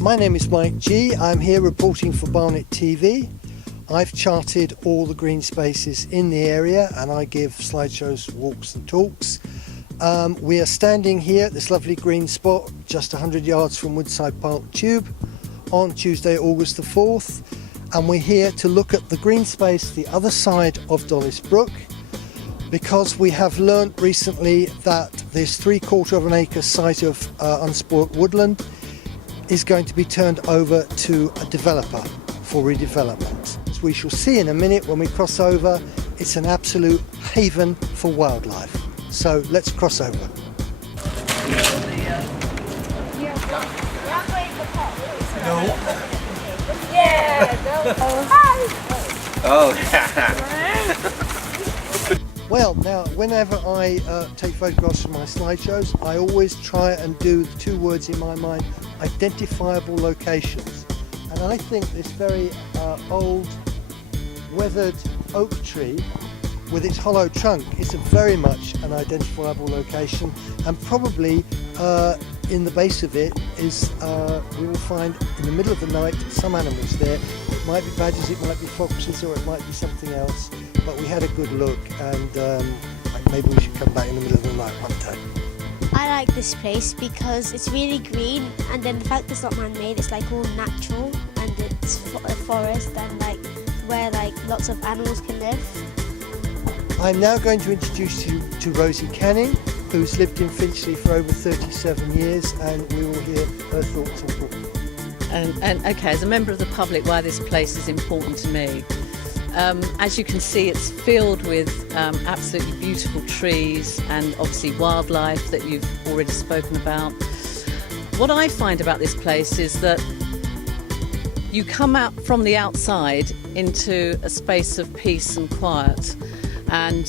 My name is Mike G. I'm here reporting for Barnet TV. I've charted all the green spaces in the area and I give slideshows, walks and talks. We are standing here at this lovely green spot just 100 yards from Woodside Park Tube on Tuesday, August the 4th. And we're here to look at the green space the other side of Dollis Brook, because we have learnt recently that this 3/4 of an acre site of unspoilt woodland is going to be turned over to a developer for redevelopment. As we shall see in a minute when we cross over, it's an absolute haven for wildlife. So let's cross over. No. Yeah. Oh. Well, now, whenever I take photographs from my slideshows, I always try and do the two words in my mind, identifiable locations. And I think this very old, weathered oak tree with its hollow trunk is very much an identifiable location, and probably in the base of it is, we will find in the middle of the night some animals there. It might be badgers, it might be foxes, or it might be something else. But we had a good look, and maybe we should come back in the middle of the night one day. I like this place because it's really green, and then the fact it's not man-made, it's like all natural, and it's a forest, and like where like lots of animals can live. I'm now going to introduce you to Rosie Cannon, who's lived in Finchley for over 37 years, and we will hear her thoughts on Brooklyn. And okay, as a member of the public, why this place is important to me. As you can see, it's filled with absolutely beautiful trees and obviously wildlife that you've already spoken about. What I find about this place is that you come out from the outside into a space of peace and quiet, and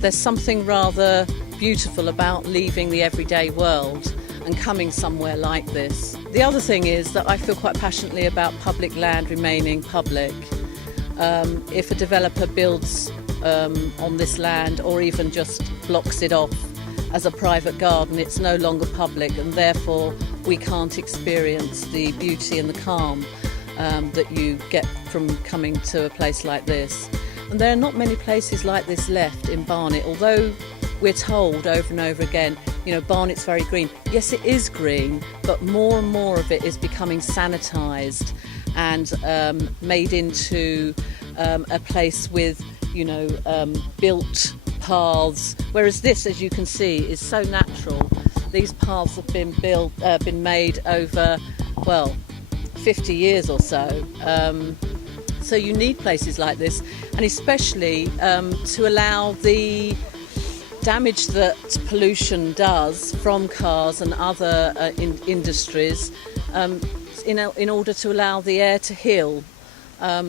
there's something rather beautiful about leaving the everyday world and coming somewhere like this. The other thing is that I feel quite passionately about public land remaining public. If a developer builds on this land or even just blocks it off as a private garden, it's no longer public, and therefore we can't experience the beauty and the calm that you get from coming to a place like this. And there are not many places like this left in Barnet, although we're told over and over again, you know, Barnet's very green. Yes, it is green, but more and more of it is becoming sanitised and made into a place with, you know, built paths. Whereas this, as you can see, is so natural. These paths have been been made over, well, 50 years or so. So you need places like this, and especially to allow the damage that pollution does from cars and other industries, in order to allow the air to heal.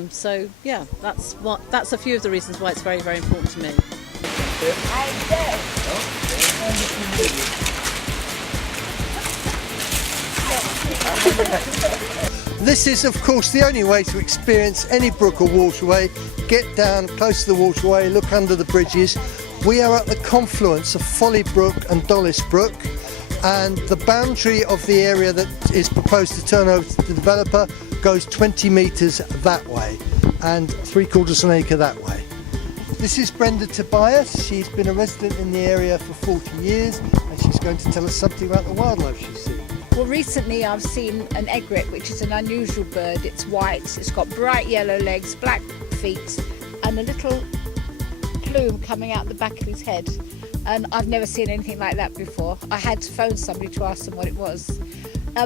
So yeah, that's a few of the reasons why it's very, very important to me. This is, of course, the only way to experience any brook or waterway. Get down close to the waterway, look under the bridges. We are at the confluence of Folly Brook and Dollis Brook, and the boundary of the area that is proposed to turn over to the developer goes 20 metres that way and 3/4 of an acre that way. This is Brenda Tobias. She's been a resident in the area for 40 years, and she's going to tell us something about the wildlife she's seen. Well, recently I've seen an egret, which is an unusual bird. It's white, it's got bright yellow legs, black feet, and a little plume coming out the back of his head. And I've never seen anything like that before. I had to phone somebody to ask them what it was.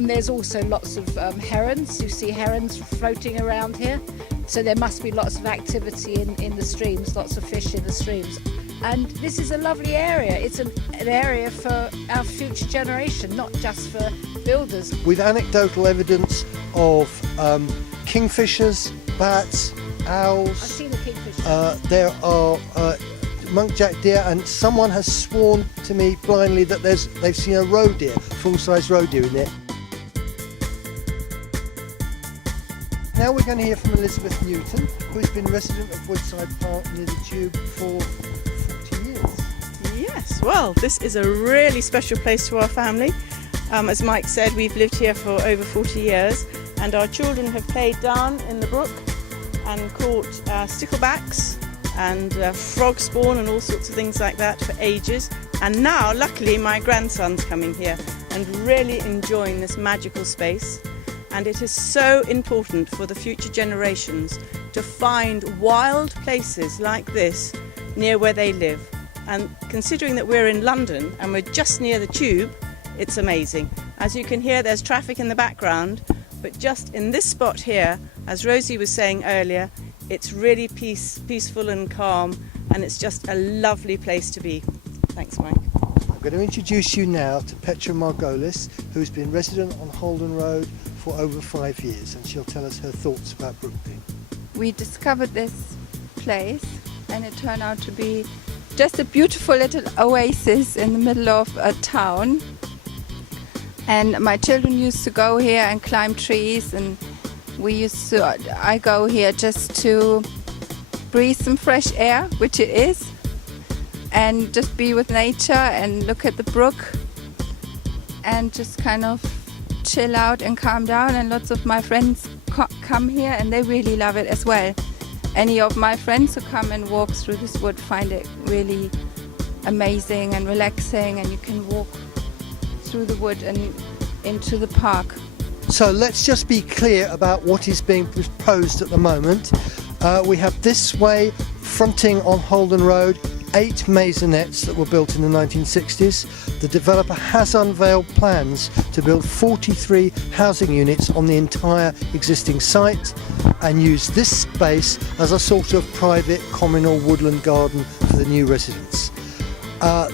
There's also lots of herons. You see herons floating around here. So there must be lots of activity in the streams, lots of fish in the streams. And this is a lovely area. It's an area for our future generation, not just for builders. With anecdotal evidence of kingfishers, bats, owls. I've seen the kingfisher. There are muntjac deer, and someone has sworn to me blindly that they've seen a roe deer, full-size roe deer in there. Now we're going to hear from Elizabeth Mutant, who's been resident of Woodside Park near the Tube for 40 years. Yes, well, this is a really special place to our family. As Mike said, we've lived here for over 40 years and our children have played down in the brook and caught sticklebacks and frog spawn and all sorts of things like that for ages. And now, luckily, my grandson's coming here and really enjoying this magical space. And it is so important for the future generations to find wild places like this near where they live. And considering that we're in London and we're just near the tube, it's amazing. As you can hear, there's traffic in the background, but just in this spot here, as Rosie was saying earlier, it's really peaceful and calm, and it's just a lovely place to be. Thanks, Mike. I'm going to introduce you now to Petra Margolis, who's been resident on Holden Road for over 5 years, and she'll tell us her thoughts about Brookby. We discovered this place and it turned out to be just a beautiful little oasis in the middle of a town. And my children used to go here and climb trees, and I go here just to breathe some fresh air, which it is, and just be with nature and look at the brook and just kind of chill out and calm down. And lots of my friends come here and they really love it as well. Any of my friends who come and walk through this wood find it really amazing and relaxing, and you can walk through the wood and into the park. So let's just be clear about what is being proposed at the moment. We have this way, fronting on Holden Road, 8 maisonettes that were built in the 1960s. The developer has unveiled plans to build 43 housing units on the entire existing site and use this space as a sort of private communal woodland garden for the new residents.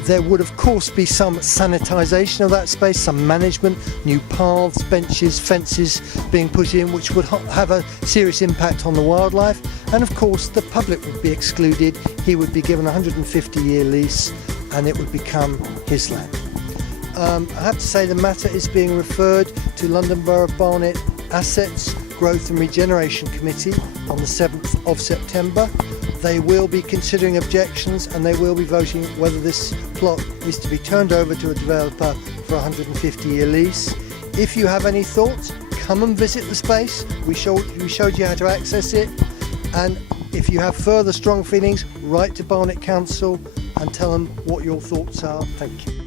There would of course be some sanitisation of that space, some management, new paths, benches, fences being put in, which would have a serious impact on the wildlife, and of course the public would be excluded. He would be given a 150-year lease and it would become his land. I have to say the matter is being referred to London Borough of Barnet Assets, Growth and Regeneration Committee on the 7th of September. They will be considering objections and they will be voting whether this plot is to be turned over to a developer for a 150-year lease. If you have any thoughts, come and visit the space. We showed you how to access it, and if you have further strong feelings, write to Barnet Council and tell them what your thoughts are. Thank you.